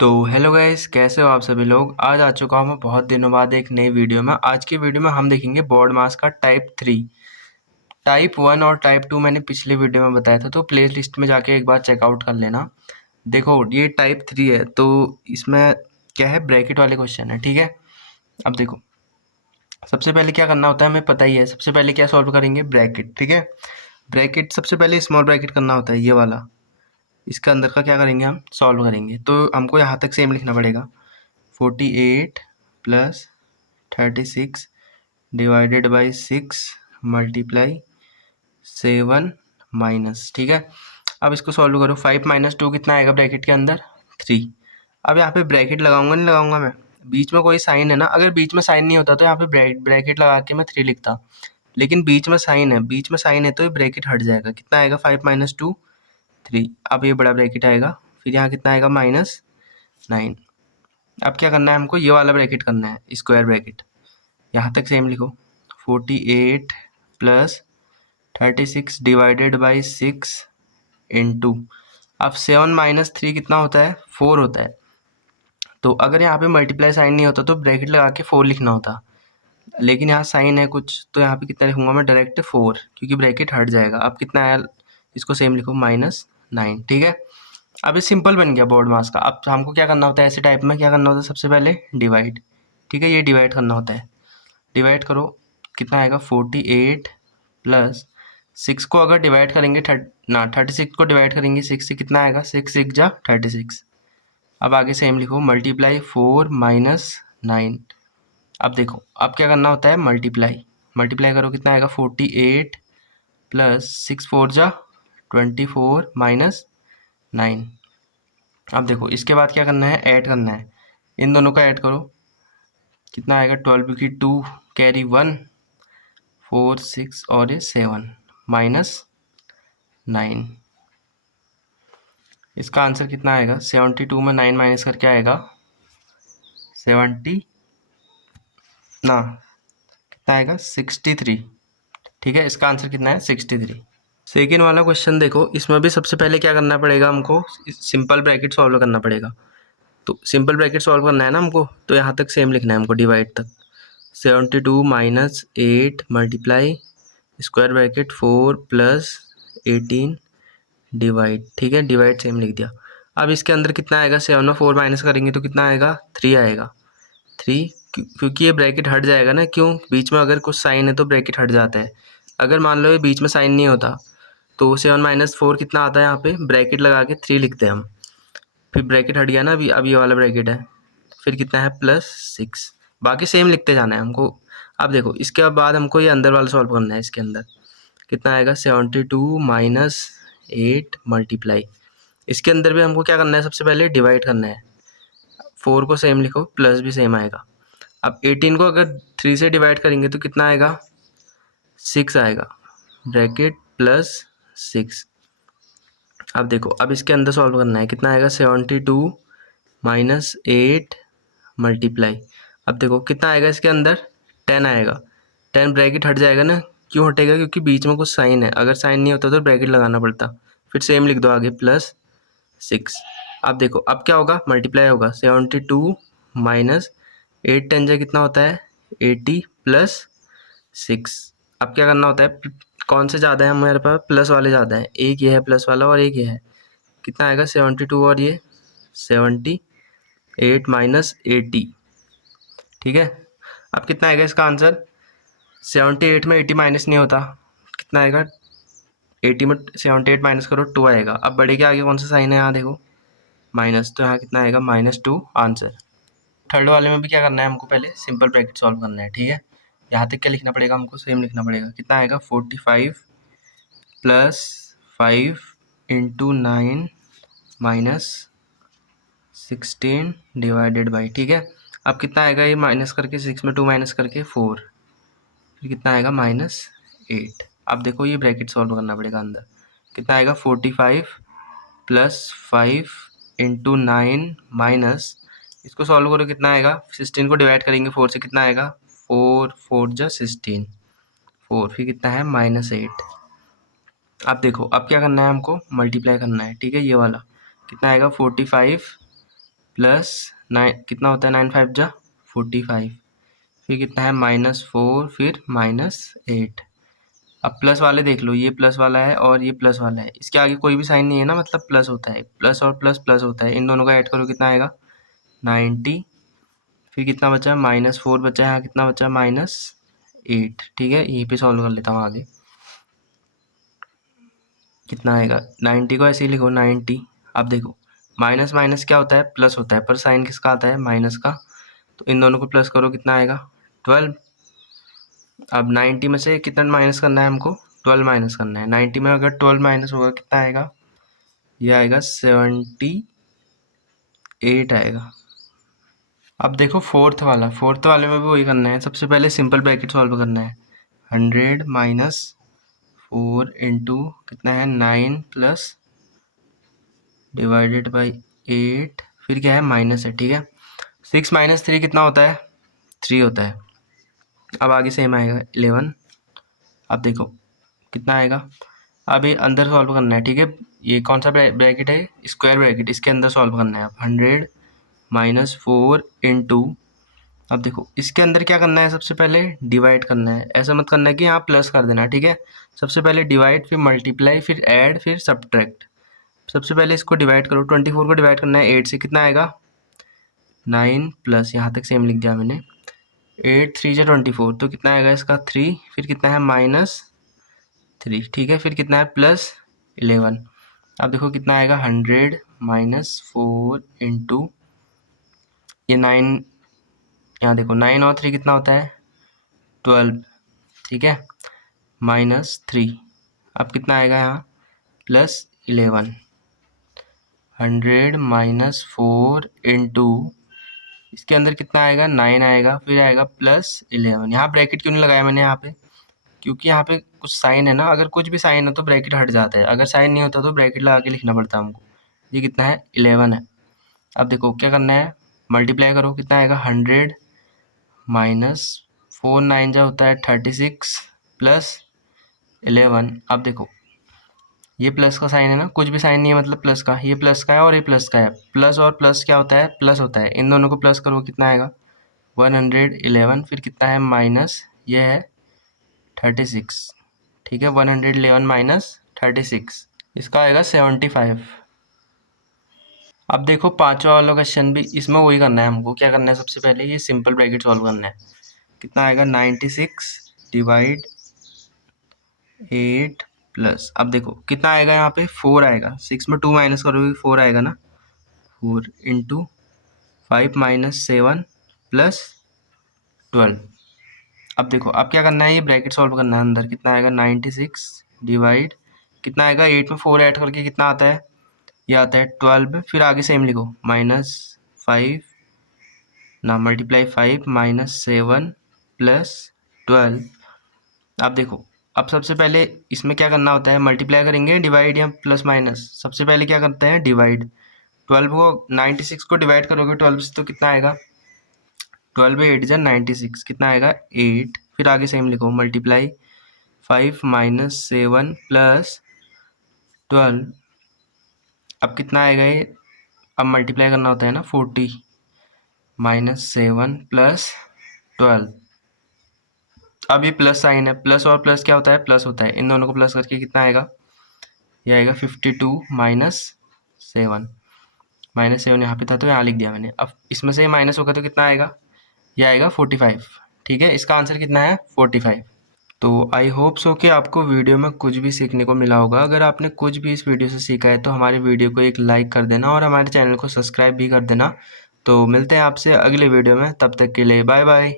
तो hello guys, कैसे हो आप सभी लोग। आज आ चुका हूँ मैं बहुत दिनों बाद एक नई वीडियो में। आज की वीडियो में हम देखेंगे बोर्ड मास का टाइप 3। टाइप 1 और टाइप 2 मैंने पिछली वीडियो में बताया था, तो प्ले लिस्ट में जाके एक बार चेकआउट कर लेना। देखो ये टाइप 3 है, तो इसमें क्या है, ब्रैकेट वाले क्वेश्चन है। ठीक है, अब देखो सबसे पहले क्या करना होता है हमें पता ही है। सबसे पहले क्या सॉल्व करेंगे, ब्रैकेट। ठीक है, ब्रैकेट सबसे पहले स्मॉल ब्रैकेट करना होता है, ये वाला। इसका अंदर का क्या करेंगे, हम सॉल्व करेंगे। तो हमको यहाँ तक सेम लिखना पड़ेगा, 48 plus 36 divided by 6 multiply 7 minus. ठीक है, अब इसको सॉल्व करो। 5 माइनस 2 कितना आएगा ब्रैकेट के अंदर, 3। अब यहाँ पे ब्रैकेट लगाऊंगा नहीं लगाऊंगा मैं, बीच में कोई साइन है ना। अगर बीच में साइन नहीं होता तो यहाँ पे ब्रैकेट लगा के मैं 3 लिखता, लेकिन बीच में साइन है, बीच में साइन है तो ये ब्रैकेट हट जाएगा। कितना आएगा, 5 माइनस 2 3। अब ये बड़ा ब्रैकेट आएगा, फिर यहाँ कितना आएगा, -9। अब क्या करना है हमको, ये वाला ब्रैकेट करना है, स्क्वायर ब्रैकेट। यहाँ तक सेम लिखो, 48 प्लस 36 डिवाइडेड बाई 6 इंटू। अब 7 माइनस 3 कितना होता है, 4 होता है। तो अगर यहाँ पे मल्टीप्लाई साइन नहीं होता तो ब्रैकेट लगा के 4 लिखना होता, लेकिन यहाँ साइन है कुछ, तो यहाँ पे कितना लिखूंगा मैं, डायरेक्ट 4, क्योंकि ब्रैकेट हट जाएगा। अब कितना आया, इसको सेम लिखो, -9। ठीक है, अब ये सिंपल बन गया बोर्ड मास का। अब हमको क्या करना होता है, ऐसे टाइप में क्या करना होता है, सबसे पहले डिवाइड। ठीक है, ये डिवाइड करना होता है। डिवाइड करो, कितना आएगा, 48 प्लस 6 को अगर डिवाइड करेंगे 36 को डिवाइड करेंगे 6 से, कितना आएगा, 6 6 जा 36। अब आगे सेम लिखो, मल्टीप्लाई 4 माइनस 9। अब देखो, अब क्या करना होता है, मल्टीप्लाई। मल्टीप्लाई करो, कितना आएगा, 48 प्लस 6 4 जा 24 माइनस 9। अब देखो इसके बाद क्या करना है, ऐड करना है। इन दोनों का ऐड करो, कितना आएगा, 12 की 2 कैरी 1 4 6 और ये 7 -9। इसका आंसर कितना आएगा, 72 में 9 माइनस करके आएगा 70 ना, कितना आएगा, 63। ठीक है, इसका आंसर कितना है, 63। सेकेंड वाला क्वेश्चन देखो, इसमें भी सबसे पहले क्या करना पड़ेगा हमको, सिंपल ब्रैकेट सॉल्व करना पड़ेगा। तो सिंपल ब्रैकेट सॉल्व करना है ना हमको, तो यहाँ तक सेम लिखना है हमको, डिवाइड तक। 72 minus 8 multiply square bracket 4 plus 18 divide. ठीक है, डिवाइड सेम लिख दिया। अब इसके अंदर कितना आएगा, 7 में 4 माइनस करेंगे तो कितना आएगा, 3 आएगा। 3, क्योंकि ये ब्रैकेट हट जाएगा ना, क्यों, बीच में अगर कुछ साइन है तो ब्रैकेट हट जाता है। अगर मान लो ये बीच में साइन नहीं होता तो 7 माइनस 4 कितना आता है, यहाँ पे ब्रैकेट लगा के 3 लिखते हैं हम। फिर ब्रैकेट हट गया ना, अभी अब ये वाला ब्रैकेट है, फिर कितना है, +6। बाकी सेम लिखते जाना है हमको। अब देखो इसके बाद हमको ये अंदर वाला सॉल्व करना है। इसके अंदर कितना आएगा, 72 माइनस 8 मल्टीप्लाई। इसके अंदर भी हमको क्या करना है, सबसे पहले डिवाइड करना है। 4 को सेम लिखो, प्लस भी सेम आएगा। अब 18 को अगर 3 से डिवाइड करेंगे तो कितना आएगा, 6 आएगा, ब्रैकेट +6। अब देखो, अब इसके अंदर सॉल्व करना है, कितना आएगा, 72 माइनस 8 मल्टीप्लाई। अब देखो कितना आएगा, इसके अंदर 10 आएगा। 10 ब्रैकेट हट जाएगा ना, क्यों हटेगा, क्योंकि बीच में कुछ साइन है। अगर साइन नहीं होता तो ब्रैकेट लगाना पड़ता। फिर सेम लिख दो आगे, +6। अब देखो अब क्या होगा, मल्टीप्लाई होगा, 72 माइनस 8 10 जा कितना होता है, 80 प्लस 6। अब क्या करना होता है, कौन से ज़्यादा है हमारे पास, प्लस वाले ज़्यादा है। एक ये है प्लस वाला और एक ये है, कितना आएगा, 72 और ये 78 माइनस 80। ठीक है, अब कितना आएगा इसका आंसर, 78 में 80 माइनस नहीं होता, कितना आएगा, 80 में 78 माइनस करो 2 आएगा। अब बड़े के आगे कौन सा साइन है, यहाँ देखो माइनस, तो यहाँ कितना आएगा, -2 आंसर। थर्ड वाले में भी क्या करना है हमको, पहले सिंपल ब्रैकेट सॉल्व करना है। ठीक है, यहाँ तक क्या लिखना पड़ेगा हमको, सेम लिखना पड़ेगा। कितना आएगा, 45 plus 5 into 9 minus 16 divided by. ठीक है, अब कितना आएगा, ये माइनस करके 6 में 2 माइनस करके 4, फिर कितना आएगा, -8। अब देखो ये ब्रैकेट सॉल्व करना पड़ेगा अंदर। कितना आएगा, 45 प्लस 5 इंटू 9 माइनस, इसको सॉल्व करो, कितना आएगा, 16 को डिवाइड करेंगे 4 से, कितना आएगा, 4 4 जा 16 4, फिर कितना है, -8। अब देखो अब क्या करना है हमको, मल्टीप्लाई करना है। ठीक है, ये वाला कितना आएगा, 45 प्लस 9 कितना होता है 9 5 जा 45, फिर कितना है -4 फिर -8। अब प्लस वाले देख लो, ये प्लस वाला है और ये प्लस वाला है, इसके आगे कोई भी साइन नहीं है ना, मतलब प्लस होता है, प्लस और प्लस प्लस होता है, इन दोनों का ऐड करो कितना आएगा 90, फिर कितना बचा -4 बचा है, यहाँ कितना बचा -8। ठीक है, यहीं पे सॉल्व कर लेता हूँ आगे। कितना आएगा 90 को ऐसे ही लिखो 90। अब देखो माइनस माइनस क्या होता है प्लस होता है, पर साइन किसका आता है माइनस का, तो इन दोनों को प्लस करो कितना आएगा 12। अब 90 में से कितना माइनस करना है हमको 12 माइनस करना है, 90 में अगर 12 माइनस होगा कितना आएगा, ये आएगा 78 आएगा। अब देखो फोर्थ वाले में भी वही करना है, सबसे पहले सिंपल ब्रैकेट सॉल्व करना है। 100 माइनस 4 इंटू कितना है 9 प्लस डिवाइडेड बाई 8, फिर क्या है माइनस है। ठीक है, 6 माइनस 3 कितना होता है 3 होता है। अब आगे सेम आएगा 11। अब देखो कितना आएगा, अब ये अंदर सॉल्व करना है। ठीक है, ये कौन सा ब्रैकेट है स्क्वायर ब्रैकेट, इसके अंदर सॉल्व करना है। अब 100 माइनस 4 इंटू, अब देखो इसके अंदर क्या करना है, सबसे पहले डिवाइड करना है, ऐसा मत करना है कि यहाँ प्लस कर देना। ठीक है, सबसे पहले डिवाइड फिर मल्टीप्लाई फिर ऐड फिर सब्ट्रैक्ट। सबसे पहले इसको डिवाइड करो, 24 को डिवाइड करना है 8 से, कितना आएगा 9 प्लस, यहाँ तक सेम लिख दिया मैंने, 8 3 जा 24, तो कितना आएगा इसका 3, फिर कितना है -3। ठीक है, फिर कितना है +11। अब देखो कितना आएगा 100 माइनस 4 इंटू ये 9, यहाँ देखो 9 और 3 कितना होता है 12। ठीक है, -3, अब कितना आएगा यहाँ +11। 100 माइनस 4 इंटू इसके अंदर कितना आएगा 9 आएगा, फिर आएगा +11। यहाँ ब्रैकेट क्यों नहीं लगाया मैंने यहाँ पे, क्योंकि यहाँ पे कुछ साइन है ना, अगर कुछ भी साइन हो तो ब्रैकेट हट जाता है, अगर साइन नहीं होता तो ब्रैकेट लगा के लिखना पड़ता है हमको। ये कितना है 11 है। अब देखो क्या करना है, मल्टीप्लाई करो, कितना आएगा 100 माइनस 4 9 जा होता है 36 प्लस 11। अब देखो ये प्लस का साइन है ना, कुछ भी साइन नहीं है मतलब प्लस का, ये प्लस का है और ये प्लस का है, प्लस और प्लस क्या होता है प्लस होता है, इन दोनों को प्लस करो कितना आएगा 111, फिर कितना है माइनस, ये है 36। ठीक है, 111 माइनस 36, इसका आएगा 75। अब देखो पांचवा वाला क्वेश्चन भी, इसमें वही करना है हमको, क्या करना है सबसे पहले ये सिंपल ब्रैकेट सॉल्व करना है। कितना आएगा 96 डिवाइड 8 प्लस, अब देखो कितना आएगा यहाँ पे 4 आएगा, 6 में 2 माइनस करोगे 4 आएगा ना, 4 इंटू 5 माइनस 7 प्लस 12। अब देखो अब क्या करना है, ये ब्रैकेट सॉल्व करना है, अंदर कितना आएगा 96 डिवाइड कितना आएगा 8 में 4 ऐड करके कितना आता है, ये आता है 12, फिर आगे सेम लिखो -5 ना मल्टीप्लाई 5 माइनस 7 प्लस 12। अब देखो अब सबसे पहले इसमें क्या करना होता है, मल्टीप्लाई करेंगे डिवाइड या प्लस माइनस, सबसे पहले क्या करते हैं डिवाइड। 12 को 96 को डिवाइड करोगे 12 से तो कितना आएगा 12 8 जा 96, कितना आएगा 8, फिर आगे सेम लिखो मल्टीप्लाई 5 माइनस 7 प्लस 12। अब कितना आएगा ये, अब मल्टीप्लाई करना होता है ना 40 माइनस 7 प्लस 12। अब ये प्लस साइन है, प्लस और प्लस क्या होता है प्लस होता है, इन दोनों को प्लस करके कितना आएगा, ये आएगा 52 माइनस 7, -7 यहाँ पे था तो यहाँ लिख दिया मैंने। अब इसमें से माइनस होगा तो कितना आएगा, ये आएगा 45। ठीक है, इसका आंसर कितना है 45। तो आई होप सो कि आपको वीडियो में कुछ भी सीखने को मिला होगा। अगर आपने कुछ भी इस वीडियो से सीखा है तो हमारे वीडियो को एक लाइक कर देना और हमारे चैनल को सब्सक्राइब भी कर देना। तो मिलते हैं आपसे अगले वीडियो में, तब तक के लिए बाय बाय।